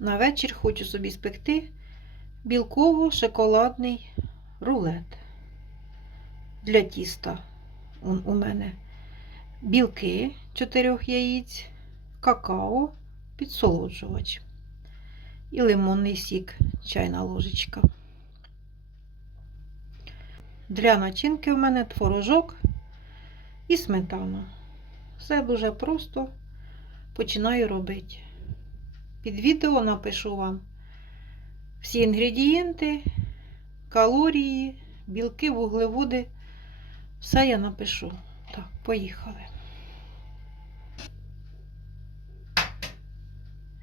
На вечір хочу собі спекти білково-шоколадний рулет для тіста. У, у мене білки 4 яєць, какао, підсолоджувач і лимонний сік, чайна ложечка. Для начинки в мене творожок і сметана. Все дуже просто починаю робити. Під відео напишу вам всі інгредієнти, калорії, білки, вуглеводи. Все я напишу. Так, поїхали.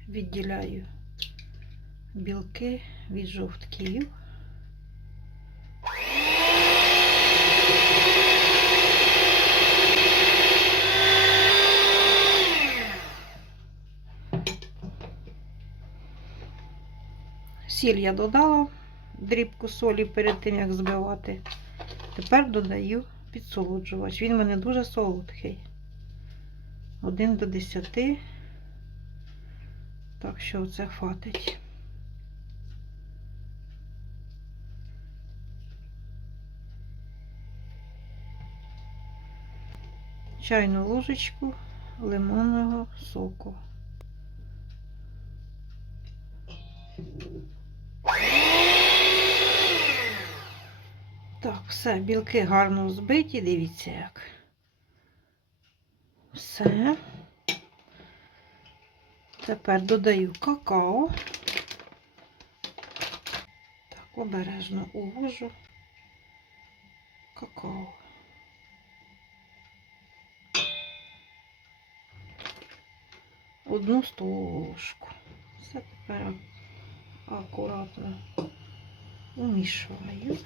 Відділяю білки від жовтків. Сіль я додала дрібку солі перед тим, як збивати. Тепер додаю підсолоджувач. Він в мене дуже солодкий. 1 до 10. Так що це хватить. Чайну ложечку лимонного соку. Так, все, білки гарно збиті, дивіться як. Все. Тепер додаю какао. Так, обережно уложу какао. Одну столову. Все тепер акуратно умішаю.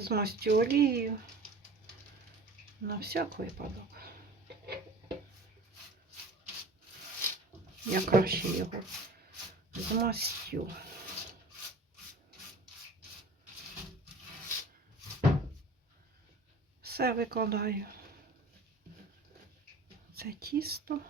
Змастю олією на всяк випадок. Я краще його змастю. Все викладаю. Це тісто.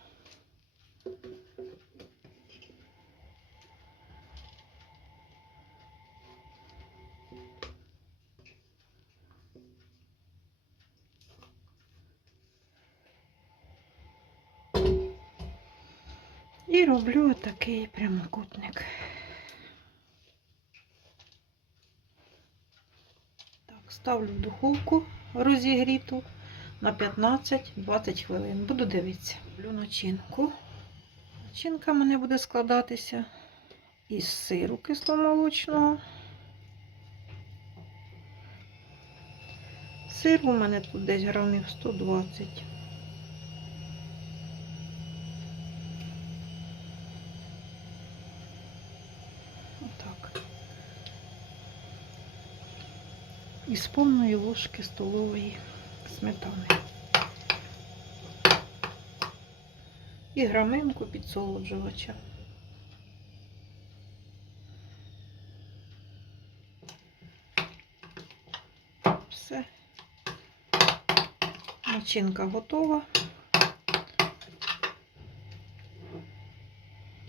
І роблю такий прямокутник. Так, ставлю в духовку розігріту на 15-20 хвилин. Буду дивитися. Роблю начинку. Начинка мене буде складатися із сиру кисломолочного. Сир у мене тут десь грамів 120. Отак. І з повної ложки столової сметани. І граминку підсолоджувача. Все. Начинка готова.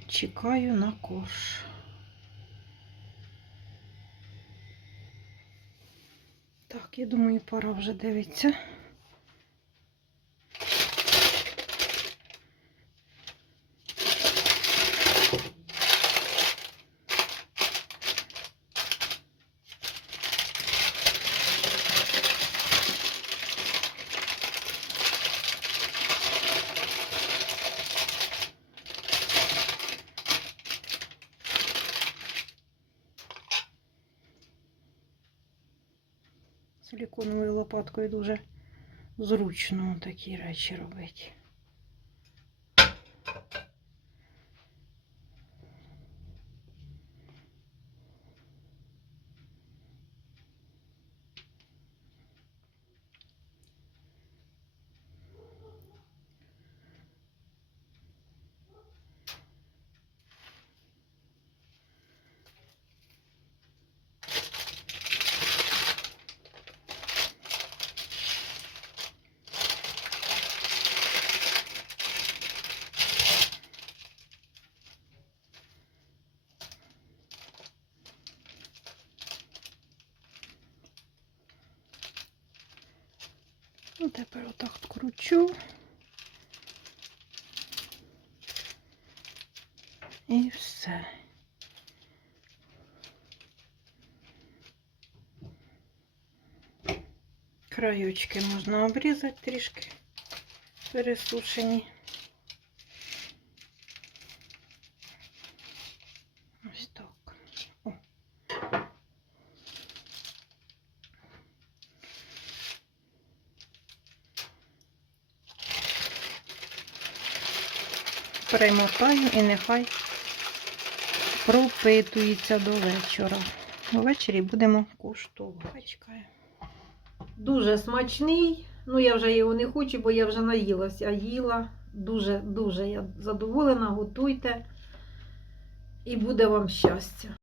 Чекаю на корж. Так, я думаю, пора вже дивитися. Силіконовою лопаткою дуже зручно такі речі робити. Ну, тепер отак кручу. І все. Краючки можна обрізати трішки пересушені. Перемотаю і нехай пропитується до вечора. Ввечері будемо куштувати. Дуже смачний. Ну, я вже його не хочу, бо я вже наїлася. А їла. Дуже, дуже я задоволена. Готуйте. І буде вам щастя.